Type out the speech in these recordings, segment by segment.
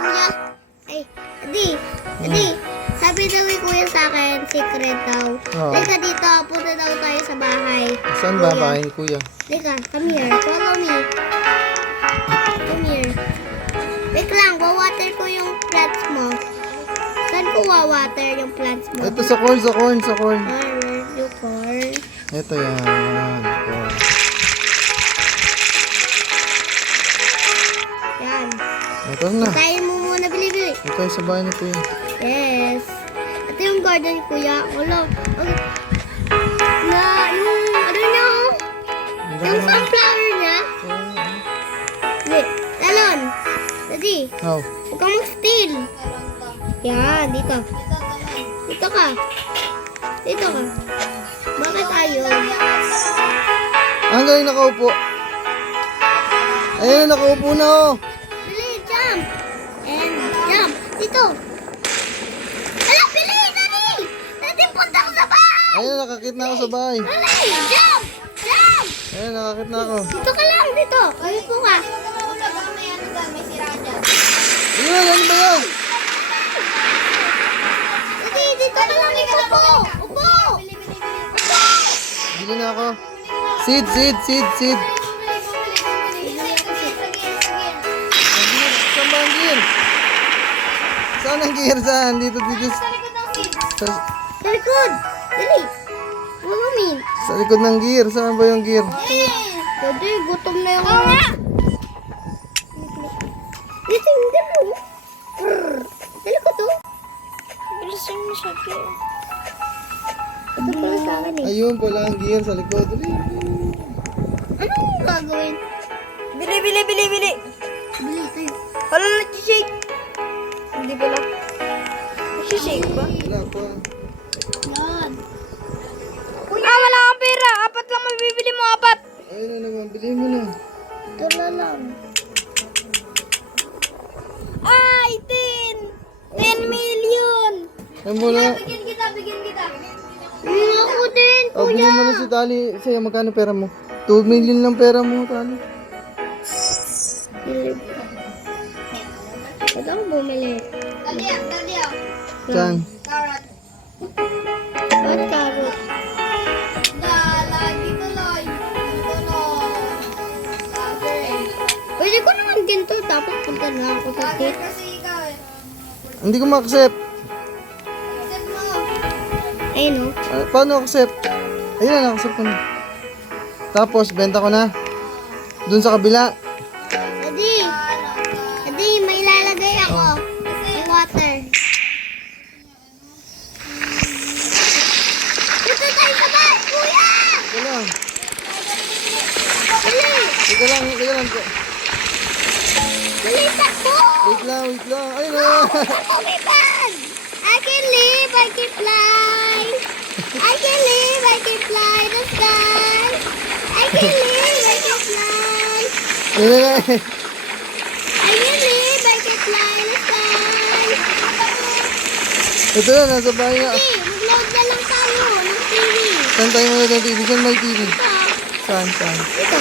kuya. Ay, Adi. Sabi daw ni kuya sa akin, secret daw. Oo. Lika dito, punta daw tayo sa bahay. Saan ba bahay ni kuya? Lika, come here. Follow me. Come here. Wait lang, wawater ko yung plants mo. Saan ko wawater yung plants mo? Ito sa corn. Where's your corn? Ito yan. Corn. Yan. Ito na. Tayo mo muna, bili. Ito tayo sa bahay ni kuya. Yes. Ito yung garden ni kuya. Wala. Yung ano niya, oh. Yung sunflower niya. Wait, talon. Daddy, Oh. huwag kang mag-steal. Yan, dito. Dito ka. Bakit ayaw? Ang galing nakaupo. Ayun, nakaupo na oh. Bili, jump. And jump. Dito. Ala, bili, Daddy. Daddy, punta ko sa bahay. Ayun, nakakit na ako sa bahay. Dali, jump. Ayun, nakakit na ako. Dito ka lang, dito. Upo ka. Ayun, ano ba yan? Daddy, dito ka lang, upo. Bili na ako. Seed. Saan ba ang gear? Saan ang gear? Saan? Dito. Sa, Sa likod. Dali. Follow me. sa likod ng gear. Saan ba yung gear? Daddy, gutom na yung... Oo nga. Dito yung dalo. Dali ko to. Bilisan mo siya, Kaya. Ito pala sa akin eh. Ayun pala ang gear sa likod. Anong gagawin? Bili. Bili tayo. Hala, nag-shake. Hindi pala. Nag-shake ba? Wala pa. Yan. Wala kang pera. 4 lang mabibili mo, 4. Ayun na naman. Bili mo na. Ito na lang. Ay, 10 million. Ayun mo na. Bigyan kita. Ako din, Oh, kuya. bili mo na si Tali. Sa'yo, magkano pera mo? 2 million lang pera mo, Tali. Bili. Ba't ako bumili? Dali. Saan? Carrot. Ba't carrot? Dito, Loy. Pwede ko naman ganito. Dapat punta na ako sa gate. Kasi ikaw eh. Hindi ko ma-accept. Accept mo. Ayun o. Paano accept? Ayun na, na-accept ko na. Tapos, benta ko na. Doon sa kabila. Adi, may ilalagay ako. May water. Dito tayo sa bahay, kuya! Teka lang. Dali! Teka lang. Dali, takbo! Wait lang. Ayun na. Lumipad! I can live, I can fly. I can live, I can fly the sky. I can live, I can fly. Ayun na. I can live, I can fly the sky. Ito na, nasa bahay na. Hey, mag-load na lang tayo ng TV. Saan tayo muna ng TV? Saan may TV? Ito, Saan? ito.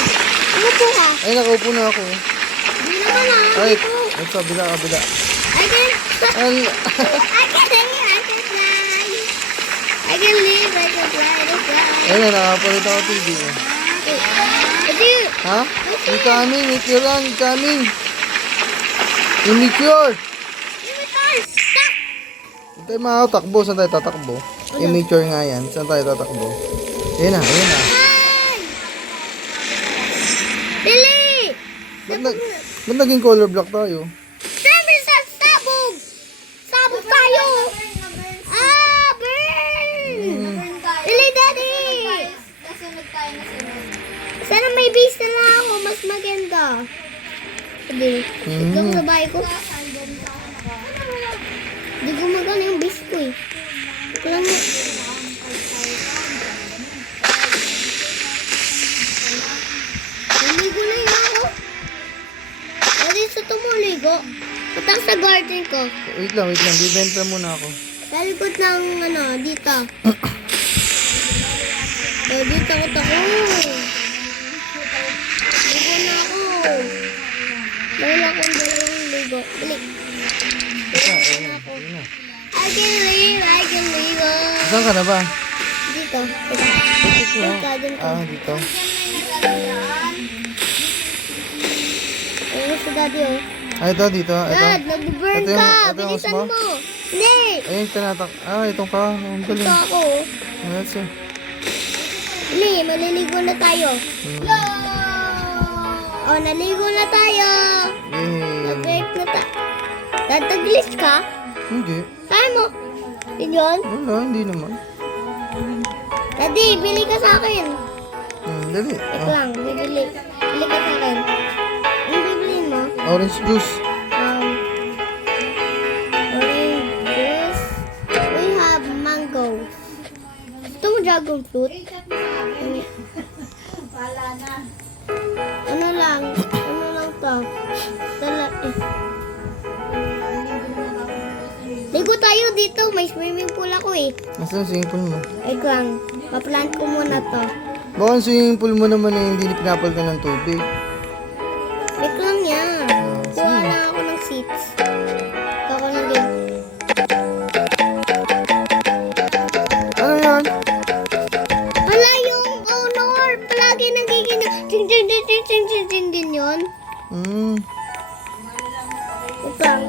Umupo ka. Ay, nakaupo na ako. Hindi naman ah. Ay, Dito. ito, kabila. I can... Al- I can fly. I can live, I can fly the sky. Ayun na, nakapalit ako TV. Adi, Ha? Incoming, incoming. Immature. limitar. Stop. Saan tayo makakatakbo? Saan tayo tatakbo? Immature nga yan. Saan tayo tatakbo? Ayun na. Ay! Dili! Ba't naging color block tayo? Siyempre sa sabog! Sabog tayo! Ah! Burn! Dili, Daddy! Sana may base na lang ako. Mas maganda. Sabi, ito sa bahay ko. Hindi gumagana yung base ko eh. Ito lang yun. Naligo na yun ako. Pwede sa tumuligo. Patang sa garden ko. Wait lang. Bibenta muna ako. Sa likod ng dito. So, dito ako tako. Ligo na ako. Dahil akong 2 ligo. maligo. Bili. Ito, ayun na. Ayun na. I can live. Saan ka na ba? Dito. Dito. Dun ka. Ah, dito. Ayun si daddy oh. Ah, ito, dito. Ito. Dad, nag-burn Ito yung- ka. ito yung Bilisan mo? mo. Hindi. Ayun, tinatak. Ah, itong ka. Ang galing. Ito ako oh. That's it. Hindi, maliligo na tayo. Oh, naligo na tayo. Yay. Nag-break na tayo. Tataglis ka? Hindi. Kaya mo? Yun yun? Wala, hindi naman. Daddy, bili ka sa akin. Dali. Ito lang, bibili. Bili ka sa akin. Ano bibiliin mo? Orange juice. Orange juice. We have mango. Gusto mo dragon fruit? Ano lang to? Ligo tayo dito, may swimming pool ako eh. Nasaan yung swimming pool mo? Wait lang, pa-plant ko muna to. Baka ang swimming pool mo naman ay hindi pinapalitan ng tubig. Wait lang yan. Kuha lang ako ng seats. Ako ng game. Ano yan? Hala, yung honor! Palagi nagiging ting din yun. Wait lang.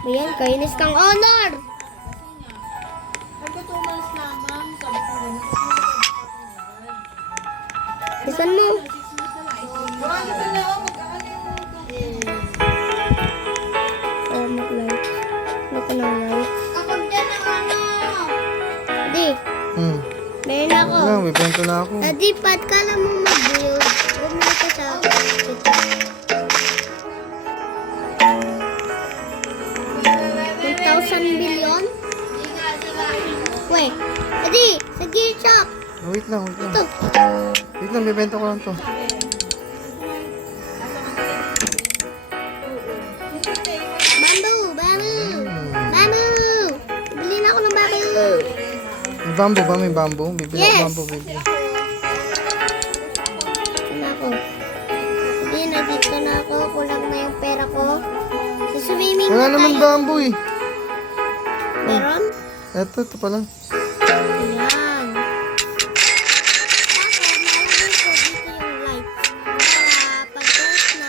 Ayan, kainis kang honor! Isan mo? Oh, mag-light. Ano ko ng light? Kapag dyan ang ano! Di, meron ako. Ano, may bento na ako. Adi, pad ka lang mong mag-build. Bumili ka sa... 1,000 billion? Wait, Adi, sa gear shop. Oh, wait lang, wait lang. Ito. Wait lang, may bento ko lang to. Bamboo! Bili na ako ng bamboo. May bamboo ba? May bamboo? Bibili Yes. ako bamboo, baby. Ano ako? Hindi, nandito na ako. Kulang na yung pera ko. Sa swimming Wala na naman tayo. bamboo eh. Meron? Ito pala. Ayan. Tapos, nalagay ko dito yung light. Para pag-post na...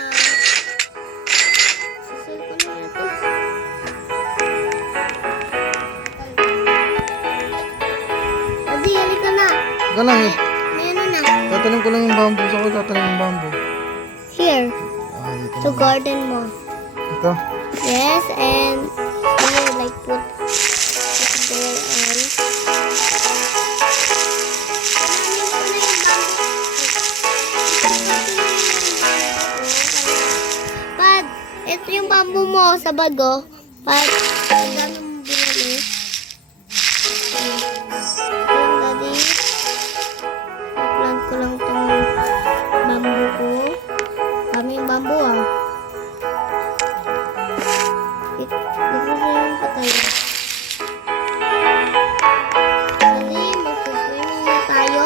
Sasal ko na ito. Adi, halika na. Ika lang eh. May ano na. Tatanim ko lang yung bamboo. Saan ko tatanim yung bamboo? Here. Ah, dito. To garden mo. Ito. Yes, and here, like put there and... Pad, ito yung bamboo mo sa bago. Pad, ang dami mo binili. Ayan, daddy. Plant ko lang tong bamboo ko. Dami yung bamboo ah. Dito na yung patay. Daddy, mag-swimming na tayo.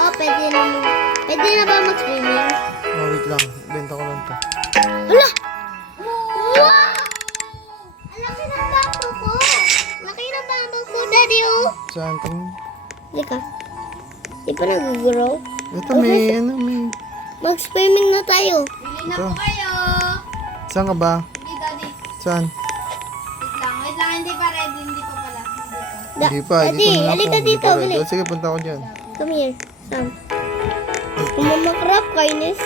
Pwede na ba mag-swimming? Oh, wait lang. Benta ko lang to. Hala! Wow! Ang laki ng bamboo ko! Laki ng bamboo ko, daddy, oh! Saan to? Lika. Di pa nag-grow? Ito may, ano, may... Mag-swimming na tayo. Ito. Saan ka ba? Hindi, daddy. Saan? Wait lang, hindi pa ready, hindi pa pala. Hindi pa. Daddy, Dito na ako. halika Hindi dito, pa rin. bilis. Oh, sige, punta ako dyan. Come here. Sam. Kumamakrap, kainis.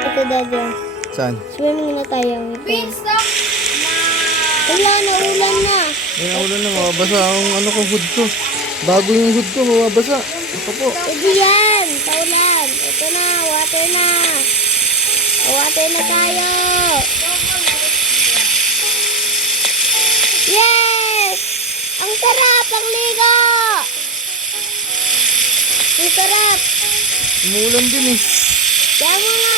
Ito, daddy. Saan? Swimming na tayo. Wait, stop! Wala na, ulan na. Ay, ulan na. Mababasa ang ano ko, hood ko. Bago yung hood ko, mababasa. Ito po. Pwede yan. Taulan. Ito na, water na. Water na tayo. Yes! Ang sarap, ang ligo! Ang sarap. Umuulan din eh. Kaya mo na.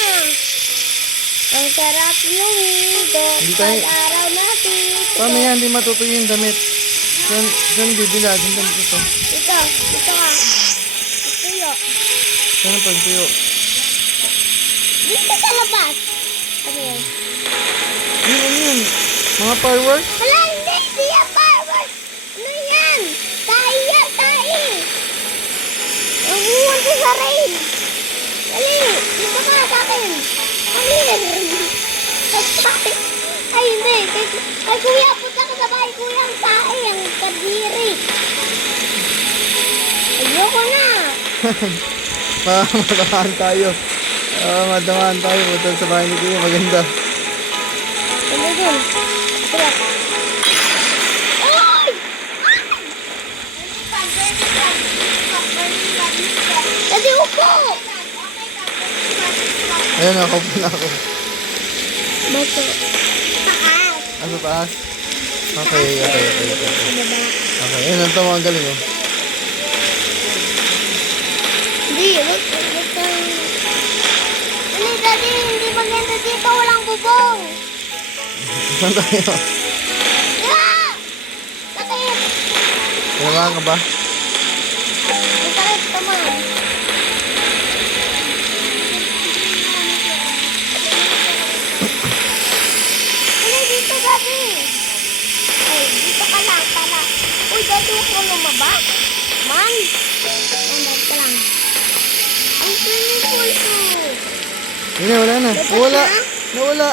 Ang sarap yung ligo. Hindi tayo- Pag-araw natin. Paano yan? Hindi matutuyo yung damit. Saan bibila? Saan damit ito? Ito ka. Ito yun. Saan ang pagtuyo? Dito sa labas. Ano yan? Ano yan? Mga fireworks? Hala, hindi yan fireworks. Ano yan? Tahi yan, tahi. Umuwan ko sa rain. Dali, dito ka sa akin. Ano yan? Ay, hindi. Ay, kuya, punta ka sa bahay. Kuya, ang tahi, ang kadiri. Ayoko na. Matamaan tayo. Matamaan tayo. Punta sa bahay ni Kuya. Maganda. Ano dun? Tira. Ay! Dali, upo! Ayun, nakaupo na ako. Bato. Taas. Sa taas? Okay. Baba. Okay, ayun, ang tama. Ang galing, oh. Hindi, wait tayo. Dali, daddy, hindi maganda dito. Walang bubong. Saan tayo? Ah! Sakit! Kailangan ka ba? Ang sakit naman. Dali, dito, daddy. Ay, dito ka lang, pala. Uy, daddy, huwag mo lumabas. Man. Andad ka lang. Ang swimming pool ko. Yun na, wala na. Nawala. Nawala.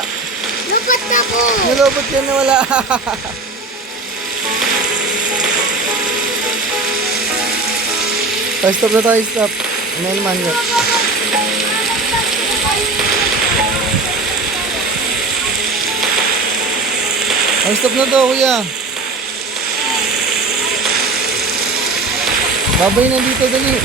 Lupat na ko. Nalobot ka, nawala. Stop na tayo, stop. Ano naman yun? Ay, stop na to, kuya. Babay na dito, dali.